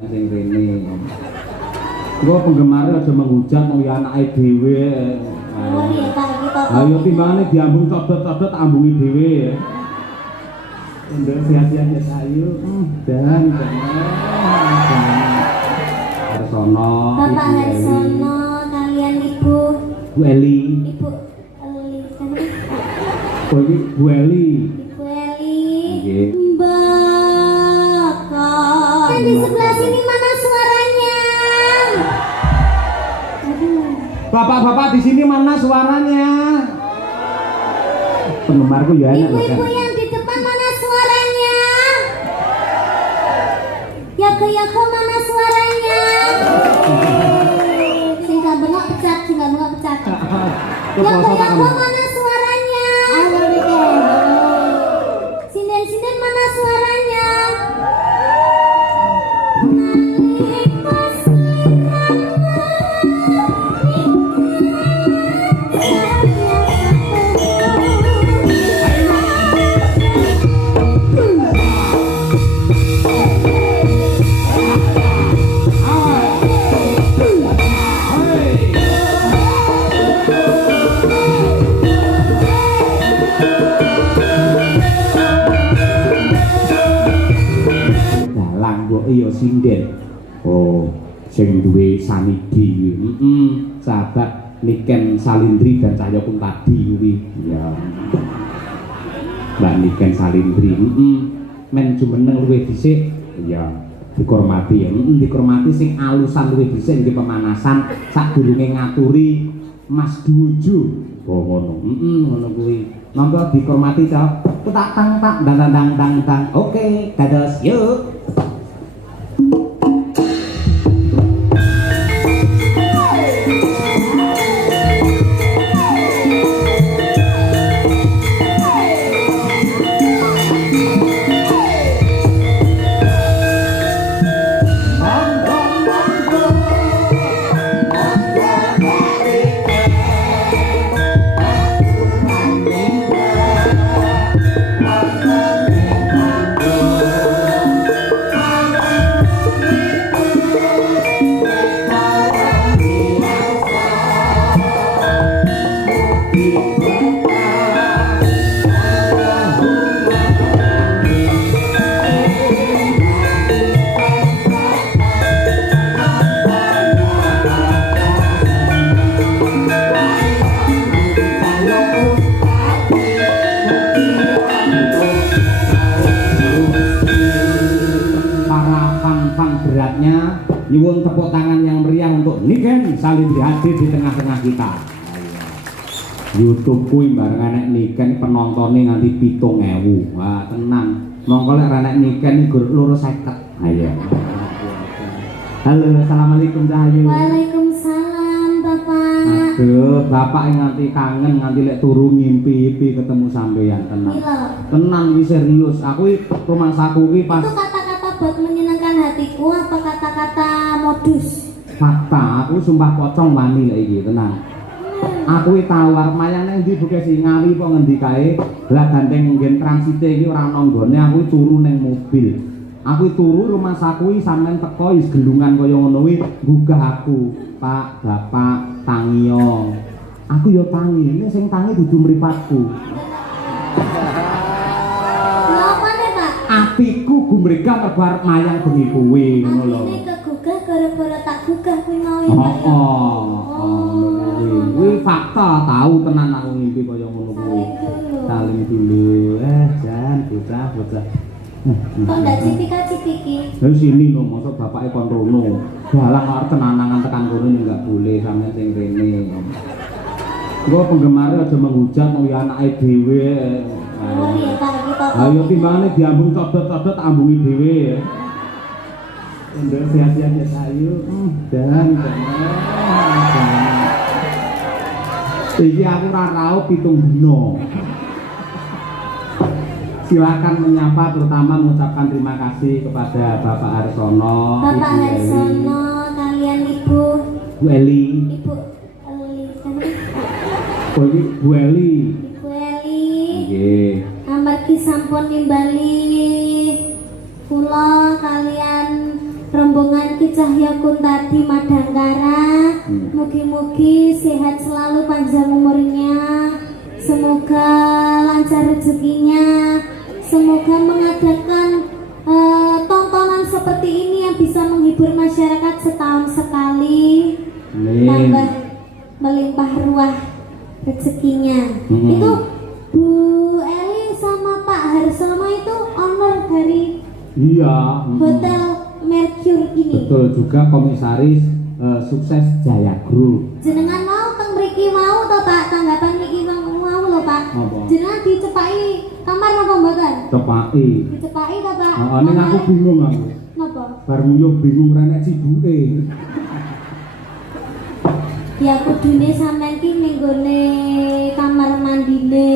Sing rene. Gua penggemarnya aja menghujat mau ya anake dhewe. Oh iya Pak, kita. Ayo timbangane diambung codot-codot ambungi dhewe ya. Udah sehat-sehat ya sayu. Dan Harsono, Bapak Harsono, kalian Ibu Bu Eli. Ibu Eli kan? Oh ini Bu Eli. Ibu Eli. Nggih. Mbak. Kan di sebelah sini mana suaranya? Bapak-bapak di sini mana suaranya? Penggemarku ya enak loh kan. Ibu-ibu yang di depan mana suaranya? Yago mana suaranya? Singkat bengok pecat, singkat bengok pecat. Yago mana suaranya? Sinden mana suaranya? Iya sinden. Oh, sing duwe Sanidi. Sahabat Niken Salindri dan Cahyo pun tadi kuwi. Ya. Mbak Niken Salindri. Men jumeneng luwih dhisik. Ya, dihormati ya. Dihormati sing alusan luwih dhisik nggih pemanasan sadurunge ngaturi Mas Duju. Oh ngono. Ngono kuwi. Monggo dihormati cok. Tak tang tak dang. Oke, dados yuk. Nyuwun tepuk tangan yang meriah untuk Niken Salindri hadir di tengah-tengah kita. YouTube kuwi bareng anek Niken penontonnya nganti 7.000. Wah, tenang. Monggo lek anek Niken iki gur 250. Ayo. Halo, assalamualaikum Cahayu. Waalaikumsalam Bapak. Aduh, Bapak nganti kangen nganti lek turu ngimpi-impi ketemu sampeyan tenang. Tenang iki serius. Aku rumah saku iki pas itu kata-kata buat menyenangkan hatiku apa kata-kata modus? Fakta, aku sumpah pocong wani lek iki, tenang. Aku iki tawar mayan nang ndi buke sing ngawi apa ngendi kae, lah gandeng nggen transite iki ora ana nggone, aku turu ning mobil. Aku turu rumah saku iki sampean teko wis gelungan kaya ngono kuwi gugah aku. Pak, Bapak, tangiyo. Aku yo tangi, ini sing tangi dudu mripatku. Atiku gumregah mergo arep mayang bengi kuwi ngono lho. Atine kegugah gara-gara tak gugah kuwi mau. Kuwi fakta tahu tenan aku ngimpi kaya ngono kuwi. Saling dulu. Jan bocah. Kok ndak cipika-cipiki? Lah sini lho, mosok bapake kon rono. Dalang arep tenanangan tekan kono enggak boleh sampeyan sing rene. Gua penggemarnya aja menghujat mau ya anake dhewe. Oh iya Pak, kita. Ayo timbangane diambung codot-codot ambungi dhewe ya. Udah sehat-sehat ya sayu. Dan iki aku ora raup 7 dino. Silakan menyapa terutama mengucapkan terima kasih kepada Bapak Harsono, Bapak Harsono, kalian Ibu Bu Eli. Ibu Eli kan? Oh ini Bu Eli. Ibu Eli. Nggih. Amargi sampun nimbali kula kalian rombongan Ki Cahya Kuntadi Madangkara. Mugi-mugi sehat selalu, panjang umurnya, semoga lancar rezekinya, semoga mengadakan tontonan seperti ini yang bisa menghibur masyarakat setahun sekali, tambah melimpah ruah rezekinya. Itu Bu Eli sama Pak Harsono itu owner dari Hotel Mercure ini. Betul, juga komisaris sukses Jaya Group. Jenengan mau teng mriki mau to Pak, tanggapan mriki mau lho Pak. Jenengan dicepaki kamar napa mboten? Cepaki. Dicepaki to Pak. Heeh, ning aku bingung aku. Napa? Bar nguyuh bingung renek cibuke. Ya kudune sampean ki ning gone kamar mandine.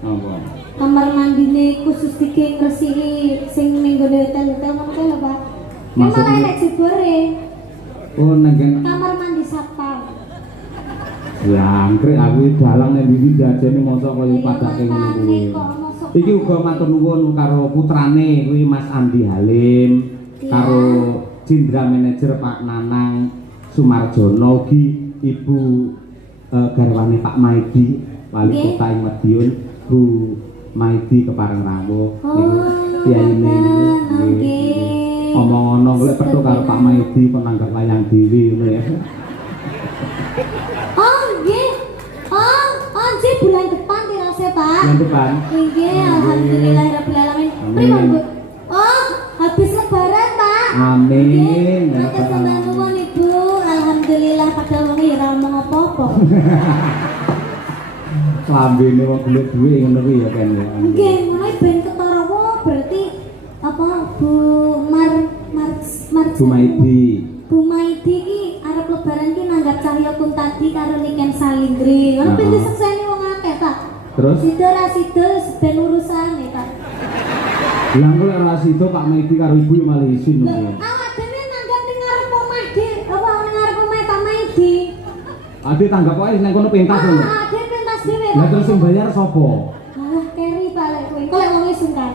Apa? Kamar mandine khusus dike ngresiki sing ning gone hotel-hotel ngono kuwi lho Pak. Malah enek jebore. Oh, nenggen kamar mandi satpam. Ya, angkrek aku dalang ning ndi jajene mosok kaya padake ngono kuwi. Iki uga matur nuwun karo putrane kuwi Mas Andi Halim, karo Jendra Manajer Pak Nanang Sumarjono ugi Ibu garwane Pak Maidi, Wali Kota ing Madiun, Bu Maidi kepareng rawuh. Kiyaine nggih. Omong-omong lek petuk karo Pak Maidi kok nanggap wayang dhewe ngono ya. Oh nggih. Oh nggih bulan depan tirase Pak. Bulan depan. Nggih, alhamdulillahirabbil alamin. Pripun Bu? Oh, habis lebaran Pak. Amin. Matur sembah nuwun Ibu. Alhamdulillah padahal wong ora omong apa-apa. Lambene wong golek duwe ngono kuwi ya kan. Nggih, ngono ben ketara wae berarti apa Bu Bu Maidi. Bu Maidi ki arep lebaran ki nanggap Cahya Kuntadi karo Niken Salindri. Ngono ben disekseni wong akeh Pak. Terus? Sido ra sido ben urusane Pak. Lah kok ora sido Pak Maidi karo Ibu yo malah isin ngono. Awak dhewe nanggap ning ngarep omah apa ning ngarep omah Pak Maidi. Ade tanggap wae ning kono pentas lho. Ade pentas dhewe. Lah terus sing bayar sapa? Malah keri Pak lek kowe. Kok lek wong isin kan.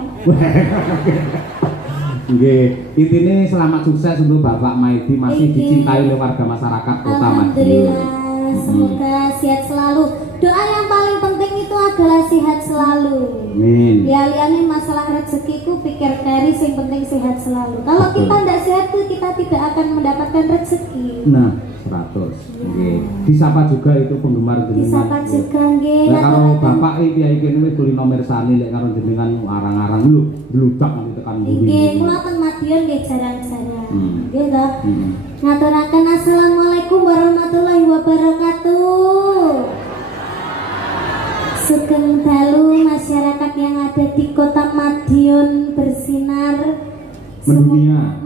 Nggih, intine selamat sukses untuk Bapak Maidi masih dicintai oleh warga masyarakat Kota Madiun. Alhamdulillah, semoga sehat selalu. Doa yang paling penting itu adalah sehat selalu. Amin. Liane masalah rezekiku pikir keri sing penting sehat selalu. Kalau kita tidak sehat tuh kita tidak akan mendapatkan rezeki. Nah, 100. Nggih. Disapa juga itu penggemar jenengan. Disapa juga nggih. Lek karo bapak iki kiai kene wis tuli nomor sani lek karo jenengan arang-arang lho, bludak nanti tekan mburi. Nggih, kula teng Madiun nggih jarang-jarang. Nggih to. Ngaturaken assalamualaikum warahmatullahi wabarakatuh. Sugeng dalu masyarakat yang ada di Kota Madiun bersinar mendunia.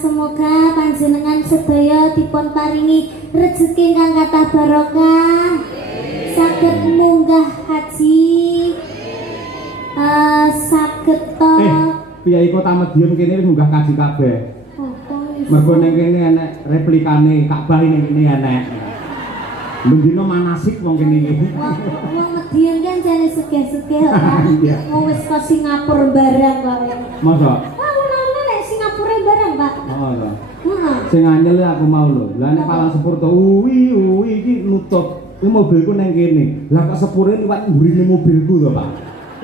Semoga panjenengan sedaya dipun paringi rezeki kang kathah barokah, saged munggah haji, saged Piyai Kota Madiun kene wis munggah kaji kabeh. Mergo ning kene enek replikane Ka'bah ning kene enek. Mendino manasik wong kene iki. Wong Madiun kan jane sugih-sugih kok. Wong wis ke Singapura barang kok. Masa? Ono nek Singapura barang, Pak. Oh iya. Heeh. Sing anyel aku mau lho. Lah nek palang sepur to uwi iki nutup. Iki mobilku ning kene. Lah kok sepure liwat mburine mobilku to, Pak.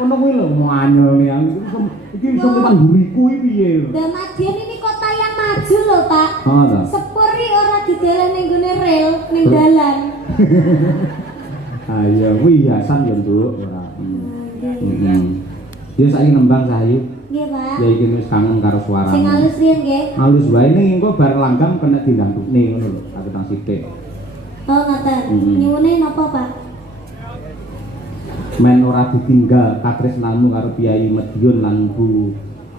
Ono kuwi lho mau anyel nih. Iki iso liwat mburiku iki piye? Lah Madiun ini kota yang maju lho, Pak. Oh, ta. Sepuri ora didalan ning gone rel, ning dalan. Ayo kuwi hiasan yo, Nduk, ora. Ya saiki nembang sayu. Nggih, Pak. Ya iki wis kangen karo suarane. Sing halus riyen nggih. Halus wae ning engko bar langgam kena dindangkune ngono lho, aku tang sithik. Oh, ngoten. Nyuwune napa, Pak? Men ora ditinggal katresnanmu karo Piai Madiun lan Bu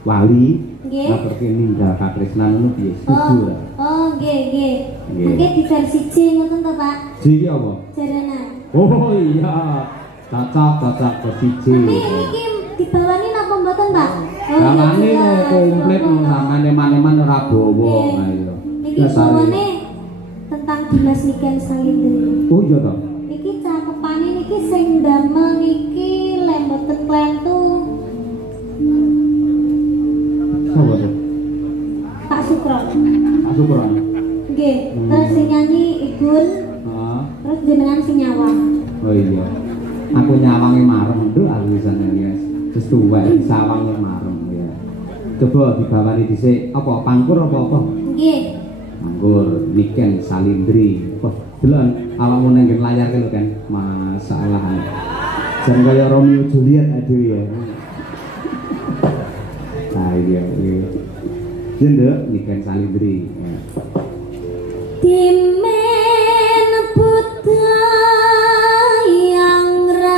Wali. Nggih. Ngaturke ninggal katresnan ngono piye? Setuju ora? Oh, nggih, nggih. Nggih. Mungkin di versi C ngoten to, Pak? J iki apa? Jarana. Oh iya. Cocok versi J. Tapi iki dibawani napa mboten, Pak? Kalane komplit sampean eman-eman ora bawa. Ayo. Iki bawane tentang Dimas Niken Salindri. Oh iya to. Iki cakepane niki sing damel niki lemboten klentu. Sapa to? Sukron. Pak Sukron. Nggih, terus sing nyanyi Igun, Oh. terus jenengan sing nyawang. Oh iya. Aku nyawange marem nduk aku wisane ya. Wis tuwek sawange marem ya. Coba dibawani dhisik apa pangkur apa? Nggih. Anggur Niken Salindri. Wah, delon awakmu nang nggen layar ki lho kan. Masalah. Jan kaya Romeo Juliet aduh ya. Ah iya iya. Nduk Niken Salindri. Timen buta yang ram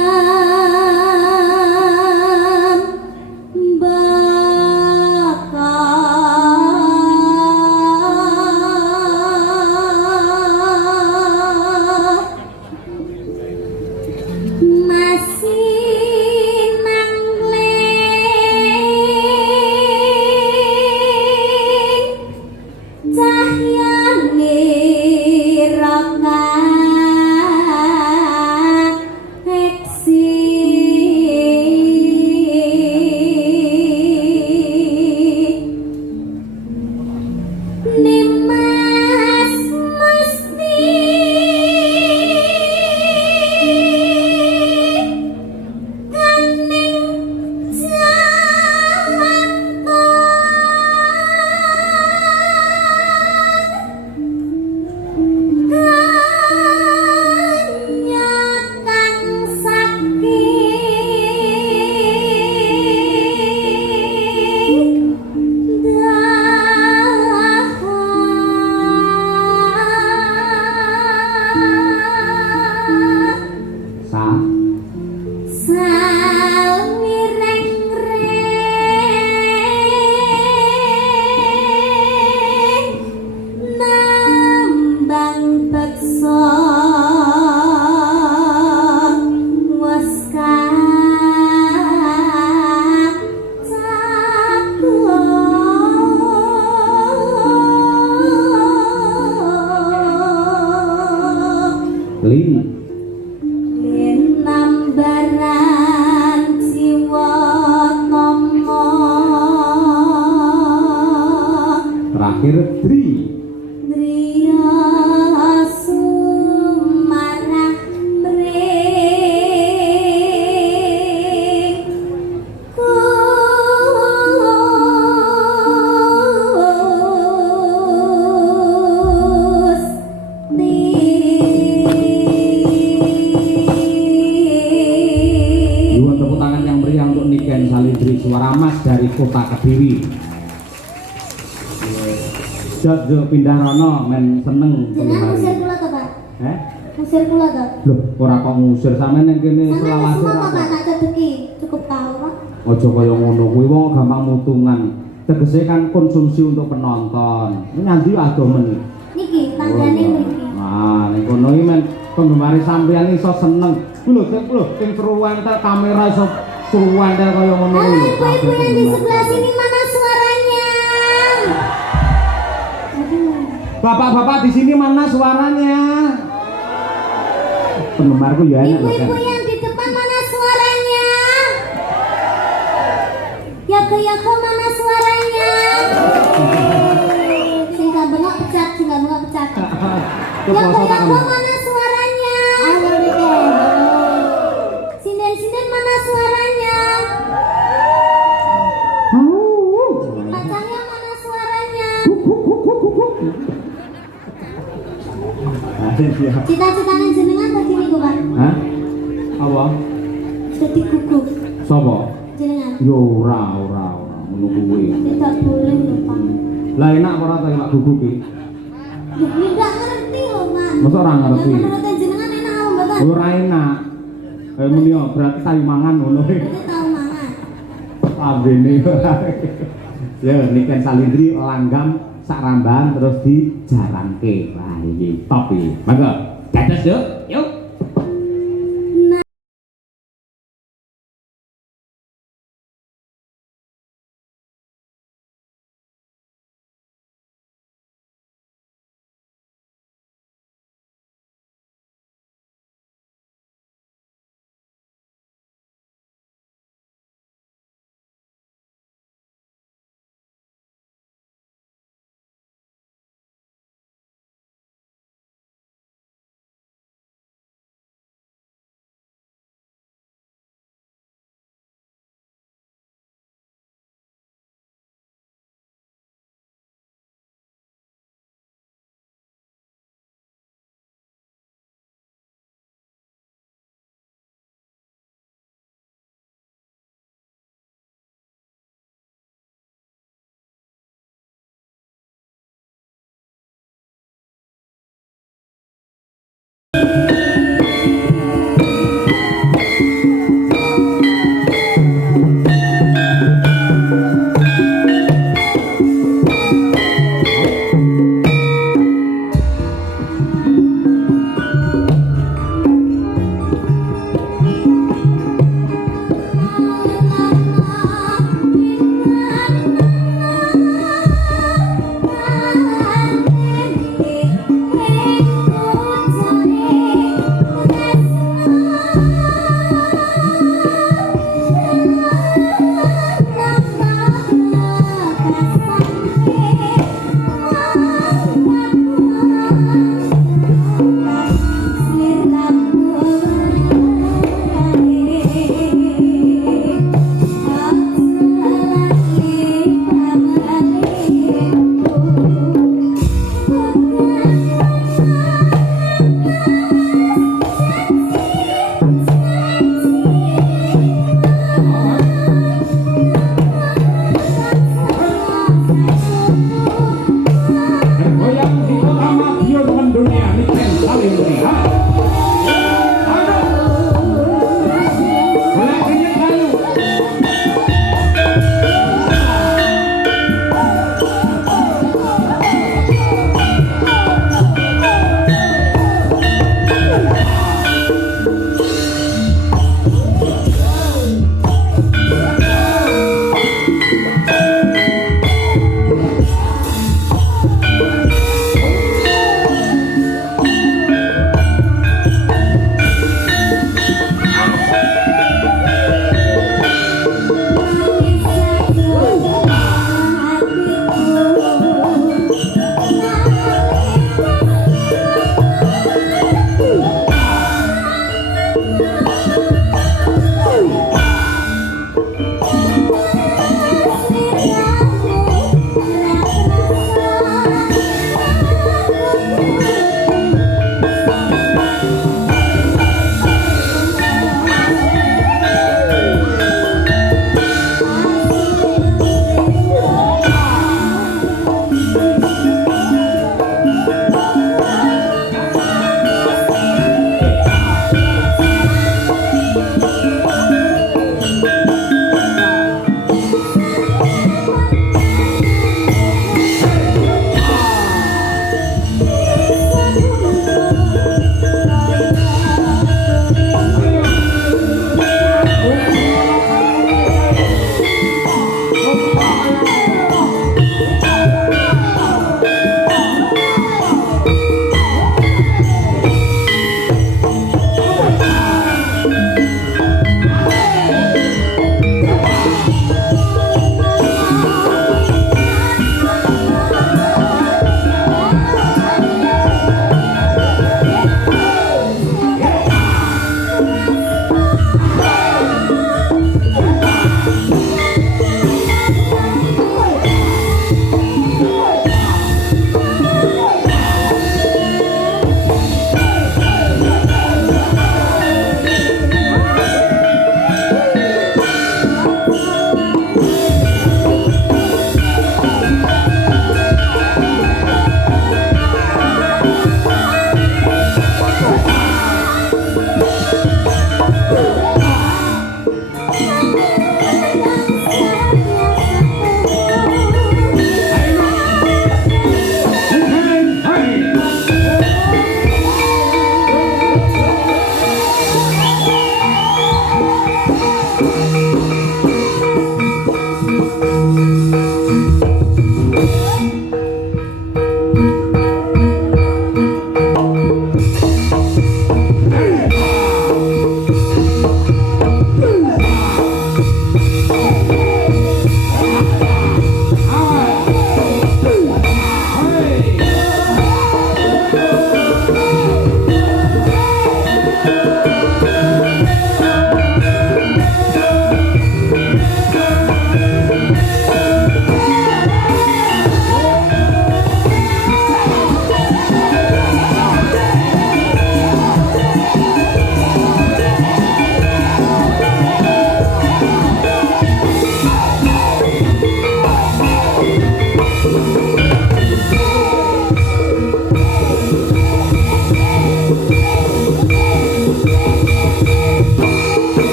bakal masih nangling cahyane raka eksi Nimas mesti kaning kanyakang saking dahan Sa salireng-reng nambang beksa wes kacakup Lin Linambaran jiwa tomo terakhir Dri. Driya sumarah mring Gusti. Nyuwun tepuk tangan yang meriah untuk Niken Salindri suara emas dari kota Kediri. Jok pindah rono men seneng Jenengan ngusir kula to, Pak? Eh? Ngusir kula to? Loh, ora kok ngusir sampean ning kene Sampeyan selawase semua ora. kok Pak nak cedeki cukup tahu, Pak. Aja kaya ngono kuwi wong gampang mutungan. Tegese kan konsumsi untuk penonton. Ini nanti adoh men. Niki tanggane mriki. Nah, ning kono iki men penggemar sampean iso seneng. Ku lho, sing seruan tek kamera iso seruan tek kaya ngono Halo lho. ibu-ibu yang di sebelah sini mana suaranya? Aduh. Bapak-bapak di sini mana suaranya? Penggemarku ya enak lho kan. Ibu-ibu yang di depan mana suaranya? Yago-yago mana suaranya? Sing gak bengok pecat, sing gak bengok pecat. Yago-yago mana suaranya? Sinden-sinden mana suaranya? Kacangnya mana suaranya? Cita-citanya jenengan tadi niku, Pak. Hah? Apa? Jadi gugup Sopo? jenengan. Yo ora ngono kuwi. Tidak boleh lho, Pak. Lah enak ora ta Pak gugu ki? Ya, tidak ngerti loh, Pak. Masa ora ngerti? Yang menurut jenengan enak apa mboten? Ora enak. Muni yo berarti sayu mangan ngono kuwi. Berarti tahu mangan. Ambene. Ya Niken Salindri langgam sak ramban terus dijaranke. Wah iki top iki. Mangga. Dados yuk. Yuk.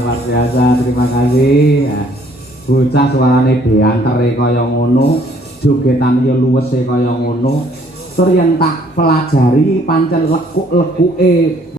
luar biasa, terima kasih. Ya. Bocah suarane beantere kaya ngono, jogetan ya luwese kaya ngono. Tur yen tak pelajari pancen lekuk-lekuke